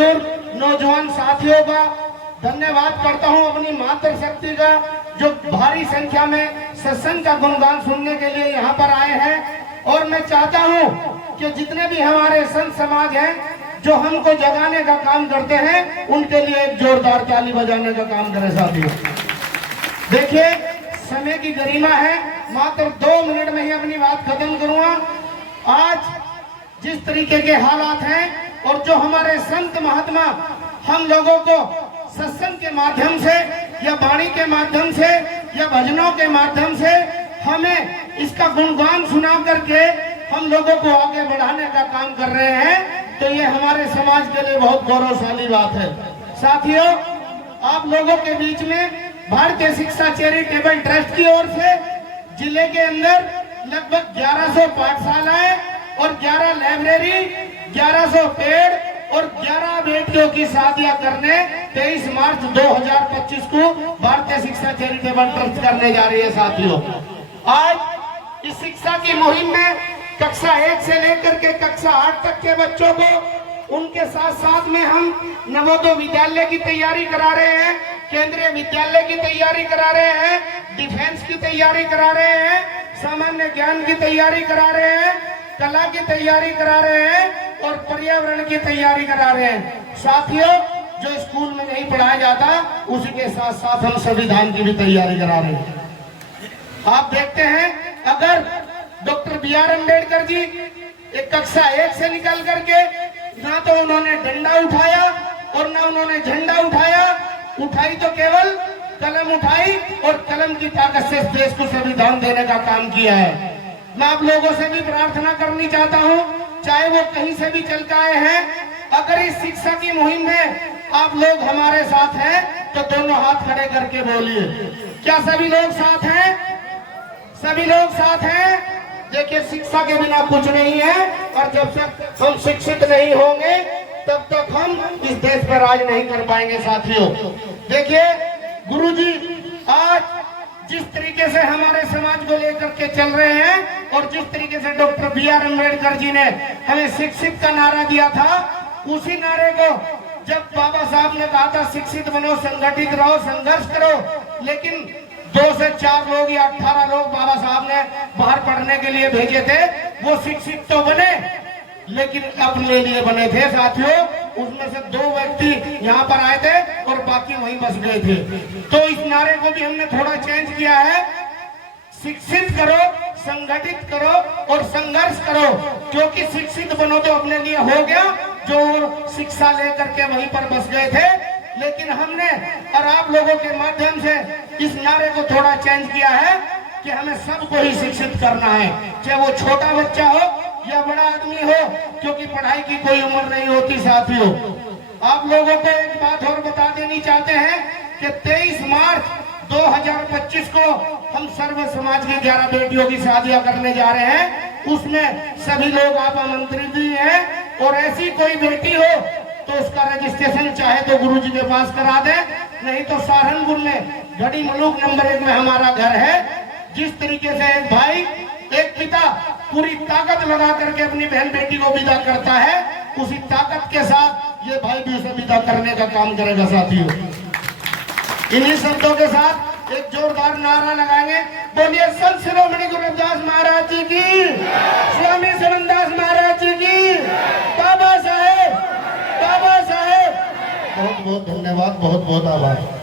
बुजुर्ग नौजवान साथियों का धन्यवाद करता हूं, अपनी मातृशक्ति का, जो भारी संख्या में सत्संग का गुणगान सुनने के लिए यहाँ पर आए हैं। और मैं चाहता हूँ कि जितने भी हमारे संत समाज हैं जो हमको जगाने का काम करते हैं, उनके लिए एक जोरदार ताली बजाने का काम करें साथियों। देखिए, समय की गरिमा है, मात्र 2 मिनट में ही अपनी बात खत्म करूंगा। आज जिस तरीके के हालात हैं और जो हमारे संत महात्मा हम लोगों को सत्संग के माध्यम से या वाणी के माध्यम से या भजनों के माध्यम से हमें इसका गुणगान सुना करके हम लोगों को आगे बढ़ाने का काम कर रहे हैं, तो ये हमारे समाज के लिए बहुत गौरवशाली बात है। साथियों, आप लोगों के बीच में भारतीय शिक्षा चैरिटेबल ट्रस्ट की ओर से जिले के अंदर लगभग 1100 पाठशालाएं और 11 लाइब्रेरी, 1100 पेड़ और 11 बेटियों की शादियां करने 23 मार्च 2025 को भारतीय शिक्षा चैरिटेबल ट्रस्ट करने जा रही है। साथियों, आज इस शिक्षा की मुहिम में कक्षा 1 से लेकर के कक्षा 8 तक के बच्चों को, उनके साथ साथ में हम नवोदय विद्यालय की तैयारी करा रहे हैं, केंद्रीय विद्यालय की तैयारी करा रहे हैं, डिफेंस की तैयारी करा रहे हैं, सामान्य ज्ञान की तैयारी करा रहे हैं, कला की तैयारी करा रहे हैं और पर्यावरण की तैयारी करा रहे हैं। साथियों, जो स्कूल में नहीं पढ़ाया जाता, उसी के साथ साथ हम संविधान की भी तैयारी करा रहे हैं। आप देखते हैं, अगर डॉक्टर BR अम्बेडकर जी एक कक्षा 1 से निकल करके ना तो उन्होंने डंडा उठाया और ना उन्होंने झंडा उठाया, उठाई तो केवल कलम उठाई और कलम की ताकत से देश को संविधान देने का काम किया है। मैं आप लोगों से भी प्रार्थना करनी चाहता हूं, चाहे वो कहीं से भी चल के आए हैं, अगर इस शिक्षा की मुहिम में आप लोग हमारे साथ हैं तो दोनों हाथ खड़े करके बोलिए, क्या सभी लोग साथ हैं? सभी लोग साथ हैं? देखिए, शिक्षा के बिना कुछ नहीं है और जब तक हम शिक्षित नहीं होंगे तब तक हम इस देश पर राज नहीं कर पाएंगे। साथियों, देखिए, गुरुजी आज जिस तरीके से हमारे समाज को लेकर के चल रहे हैं और जिस तरीके से डॉक्टर BR अम्बेडकर जी ने हमें शिक्षित का नारा दिया था, उसी नारे को जब बाबा साहब ने कहा था शिक्षित बनो, संगठित रहो, संघर्ष करो, लेकिन 2 से 4 लोग या 18 लोग बाबा साहब ने बाहर पढ़ने के लिए भेजे थे, वो शिक्षित तो बने लेकिन अपने लिए बने थे। साथियों, उसमें से 2 व्यक्ति यहाँ पर आए थे और बाकी वहीं बस गए थे। तो इस नारे को भी हमने थोड़ा चेंज किया है, शिक्षित करो, संगठित करो और संघर्ष करो, क्योंकि शिक्षित बनो तो अपने लिए हो गया, जो शिक्षा लेकर के वहीं पर बस गए थे। लेकिन हमने और आप लोगों के माध्यम से इस नारे को थोड़ा चेंज किया है कि हमें सबको ही शिक्षित करना है, चाहे वो छोटा बच्चा हो या बड़ा आदमी हो, क्योंकि पढ़ाई की कोई उम्र नहीं होती। साथियों, आप लोगों को एक बात और बता देनी चाहते हैं कि 23 मार्च 2025 को हम सर्व समाज की 11 बेटियों की शादियां करने जा रहे हैं। उसमें सभी लोग आप आमंत्रित भी हैं और ऐसी कोई बेटी हो तो उसका रजिस्ट्रेशन चाहे तो गुरुजी के पास करा दे, नहीं तो सहारनपुर में घड़ी मलूक नंबर 1 में हमारा घर है। जिस तरीके से एक भाई, एक पिता पूरी ताकत लगा करके अपनी बहन बेटी को विदा करता है, उसी ताकत के साथ ये भाई भी उसे विदा करने का काम करेगा। साथियों, इन्हीं शब्दों के साथ एक जोरदार नारा लगाएंगे, बोलिए संत शिरोमणि गुरु रविदास महाराज जी की, स्वामी शरणदास महाराज जी की, बाबा साहेब। बहुत बहुत धन्यवाद, बहुत बहुत आभार।